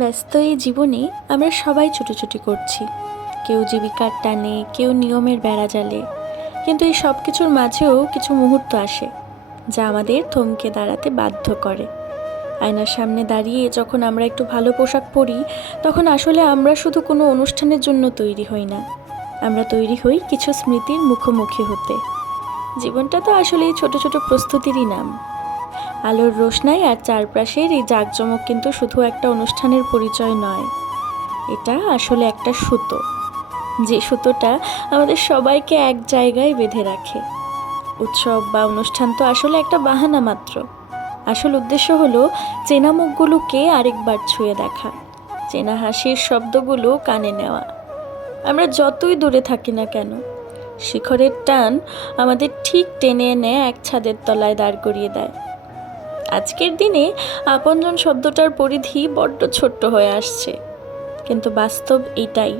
ব্যস্ত এই জীবনে আমরা সবাই ছুটোছুটি করছি। কেউ জীবিকার টানে, কেউ নিয়মের বেড়াজালে। কিন্তু এই সব কিছুর মাঝেও কিছু মুহূর্ত আসে যা আমাদের থমকে দাঁড়াতে বাধ্য করে। আয়নার সামনে দাঁড়িয়ে যখন আমরা একটু ভালো পোশাক পরি, তখন আসলে আমরা শুধু কোনো অনুষ্ঠানের জন্য তৈরি হই না, আমরা তৈরি হই কিছু স্মৃতির মুখোমুখি হতে। জীবনটা তো আসলে এই ছোট ছোট প্রস্তুতিরই নাম। আলোর রোশনাই আর চারপাশের এই জাঁকজমক কিন্তু শুধু একটা অনুষ্ঠানের পরিচয় নয়, এটা আসলে একটা সুতো, যে সুতোটা আমাদের সবাইকে এক জায়গায় বেঁধে রাখে। উৎসব বা অনুষ্ঠান তো আসলে একটা বাহানা মাত্র। আসল উদ্দেশ্য হলো চেনা মুখগুলোকে আরেকবার ছুঁয়ে দেখা, চেনা হাসির শব্দগুলো কানে নেওয়া। আমরা যতই দূরে থাকি না কেন, শিখরের টান আমাদের ঠিক টেনে এনে এক ছাদের তলায় দাঁড় করিয়ে দেয়। আজকের দিনে আপনজন শব্দটার পরিধি বড্ড ছোট্ট হয়ে আসছে, কিন্তু বাস্তব এটাই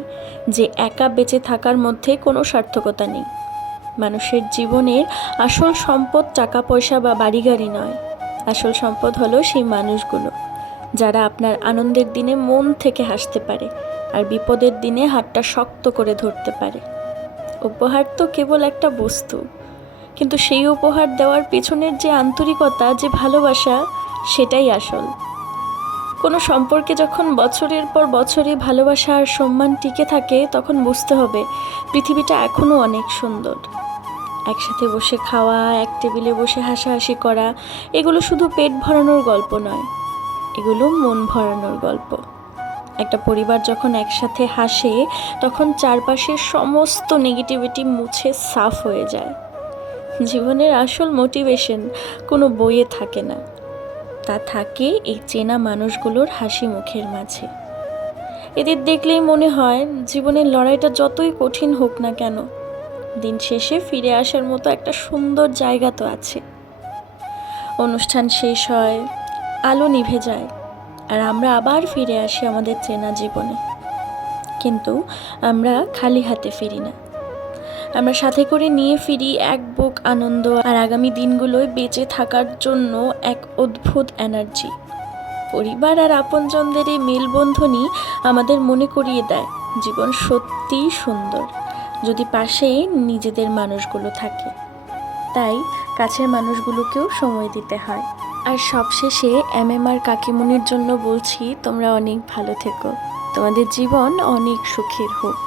যে একা বেঁচে থাকার মধ্যে কোনো সার্থকতা নেই। মানুষের জীবনের আসল সম্পদ টাকা পয়সা বা বাড়ি গাড়ি নয়, আসল সম্পদ হলো সেই মানুষগুলো যারা আপনার আনন্দের দিনে মন থেকে হাসতে পারে আর বিপদের দিনে হাতটা শক্ত করে ধরতে পারে। উপহার তো কেবল একটা বস্তু, কিন্তু সেই উপহার দেওয়ার পেছনের যে আন্তরিকতা, যে ভালোবাসা, সেটাই আসল। কোনো সম্পর্কে যখন বছরের পর বছরে ভালোবাসা আর সম্মান টিকে থাকে, তখন বুঝতে হবে পৃথিবীটা এখনও অনেক সুন্দর। একসাথে বসে খাওয়া, এক টেবিলে বসে হাসাহাসি করা, এগুলো শুধু পেট ভরানোর গল্প নয়, এগুলো মন ভরানোর গল্প। একটা পরিবার যখন একসাথে হাসে, তখন চারপাশের সমস্ত নেগেটিভিটি মুছে সাফ হয়ে যায়। জীবনের আসল মোটিভেশন কোনো বইয়ে থাকে না, তা থাকে এই চেনা মানুষগুলোর হাসি মুখের মাঝে। এদের দেখলেই মনে হয় জীবনের লড়াইটা যতই কঠিন হোক না কেন, দিন শেষে ফিরে আসার মতো একটা সুন্দর জায়গা তো আছে। অনুষ্ঠান শেষ হয়, আলো নিভে যায়, আর আমরা আবার ফিরে আসি আমাদের চেনা জীবনে। কিন্তু আমরা খালি হাতে ফিরি না, আমরা সাথে করে নিয়ে ফিরি এক বুক আনন্দ আর আগামী দিনগুলোয় বেঁচে থাকার জন্য এক অদ্ভুত এনার্জি। পরিবার আর আপনজনদের এই মেলবন্ধনই আমাদের মনে করিয়ে দেয় জীবন সত্যিই সুন্দর যদি পাশে নিজেদের মানুষগুলো থাকে। তাই কাছের মানুষগুলোকেও সময় দিতে হয়। আর সবশেষে এমএমআর কাকিমুনির জন্য বলছি, তোমরা অনেক ভালো থেকো, তোমাদের জীবন অনেক সুখের হোক।